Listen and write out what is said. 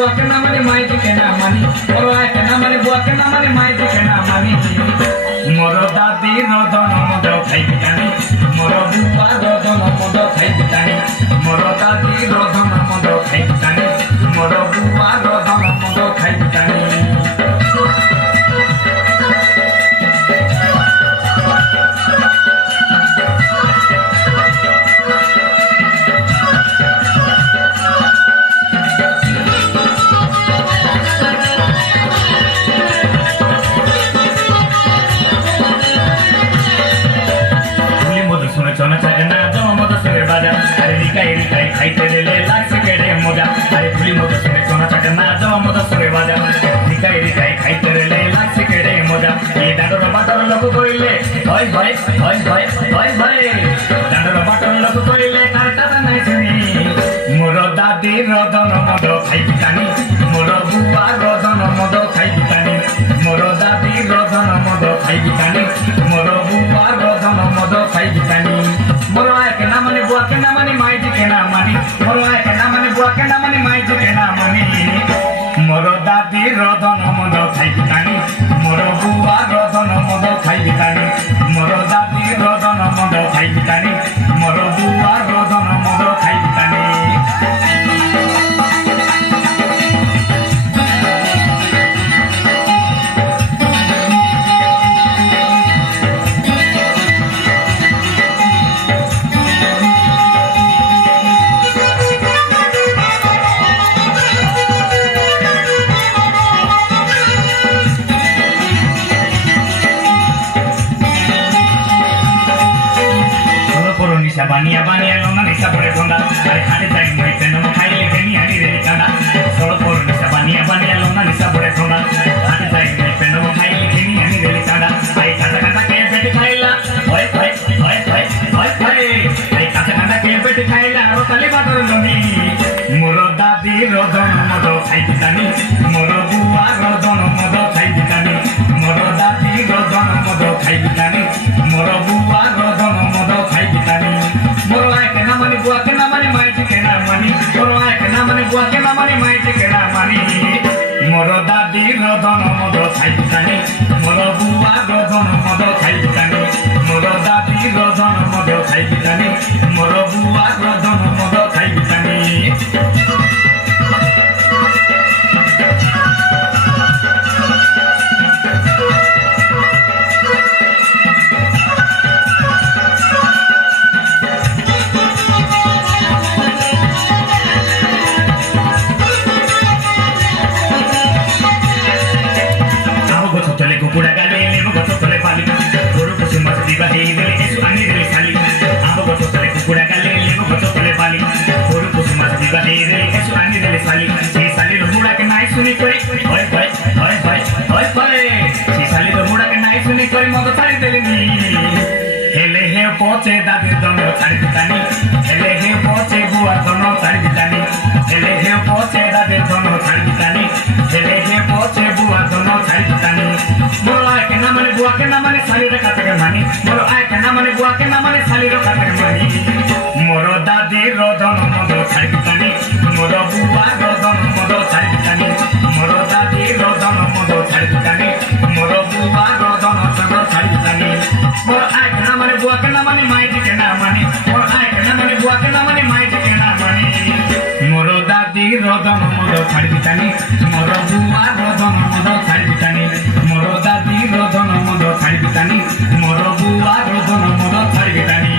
বুয়াকে না মানে মাইকে না মানি মোর আয়কে না মানে বুয়াকে না মানে মাইকে না মানি মোর দাদি রদন মদ খাইবি টানি মোর বুয়া রদন মদ খাইবি টানি মোর দাদি রদন মদ খাইবি টানি মোর বুয়া রদন মদ খাইবি টানি চনা চাকে না জমা মতো শুনে বাজা আরে রিকাই খাইতে দিলে লাগছে কেড়ে মজা আরে তুলি মতো শুনে চনা চাকে না জমা মতো শুনে বাজা রিকাই খাইতে দিলে লাগছে কেড়ে মজা এই দাঁড়র বাটার লোক কইলে ভয় ভয় ভয় ভয় ভয় ভয় দাঁড়র বাটার লোক কইলে তার টাকা নাই শুনি মোর দাদি রদন মদ খাইবি টানি মোর বুয়া রদন মদ খাইবি টানি মোর দাদি রদন মদ খাইবি টানি মোর বুয়া রদন মদ খাইবি টানি মোর আয়কে না মানে বুয়াকে না মানে মাইকে না মানি মোর আয়কে না মানে বুয়াকে না মানে মাইকে না মানি মোর দাদি রদন মদ খাইবি টানি মোর বুয়া রদন মদ খাইবি টানি মোর দাদি রদন মদ খাইবি টানি মোর বুয়া রদন মদ খাইবি টানি বানিয়া লোনা নিশা পড়ে ঠন্ডা আরে খাটে যাই মই পেন খাইলে গেনি আনি রে কাঁদা সড় পর নিশা বানিয়া লোনা নিশা পড়ে ঠন্ডা খাটে যাই মই পেন খাইলে গেনি আনি রে কাঁদা আই কাঁচা কে পেট খাইলা ভয় ভয় ভয় ভয় ভয় ভয় আই কাঁচা কে পেট খাইলা আর কালি বাদর লনি মোর দাদি রদন মদ খাইবি টানি মোর বুয়া রদন মদ খাইবি টানি মোর দাদি রদন মদ খাইবি টানি মোর বুয়া রদন মদ খাইবি টানি মোর আয়কে না মানে বুয়াকে না মানে মাইকে না মানি মোর আয়কে না মানে বুয়াকে না মানে মাইকে না মানি মোর দাদি রদন মদ খাইবি টানি মোর বুয়া রদন মদ খাইবি টানি মোর দাদি রদন মদ খাইবি টানি মোর বুয়া রদন মদ খাইবি টানি কুকুড়া গালে লেবু গছ তলে পালি গরু পশু মাছ দিবা হেই দেলে এসু আনি দেলে খালি আম্ব গছ তলে কুকুড়া গালে লেবু গছ তলে পালি গরু পশু মাছ দিবা হেই দেলে এসু আনি দেলে খালি সেই শালির মুড়াকে নাই শুনি করে ভয় ভয় ভয় ভয় ভয় ভয় সেই শালির মুড়াকে নাই শুনি করে মগ ছাড়ি দেলে নি হেলে হে পচে দাদির দণ্ড ছাড়ি দিতানি হেলে হে পচে বুয়া দণ্ড ছাড়ি দিতানি হেলে হে পচে দাদির দণ্ড ছাড়ি দিতানি হেলে হে পচে বুয়া দণ্ড ছাড়ি দিতানি মোর আয়কে না মানে বুয়াকে না মানে শালির কাটাকে মানি মোর আয়কে না মানে বুয়াকে না মানে শালির কাটাকে মানি মোর দাদি রদন মদ ছাড়ি দিতানি মোর বুয়া রদন মদ ছাড়ি দিতানি মোর দাদি রদন মদ ছাড়ি দিতানি মোর বুয়া রদন মদ ছাড়ি দিতানি মোর আয়কে না মানে বুয়াকে না মানে মাইকে না মানি মোর আয়কে না মানে বুয়াকে না মানে মাইকে না মানি মোর দাদি রদন মদ ছাড়ি দিতানি মোর বুয়া রদন মদ ছাড়ি দিতানি মোর দাদি রদন মদ ছাড়ি দিতানি মোর বুয়া রদন মদ ছাড়ি দিতানি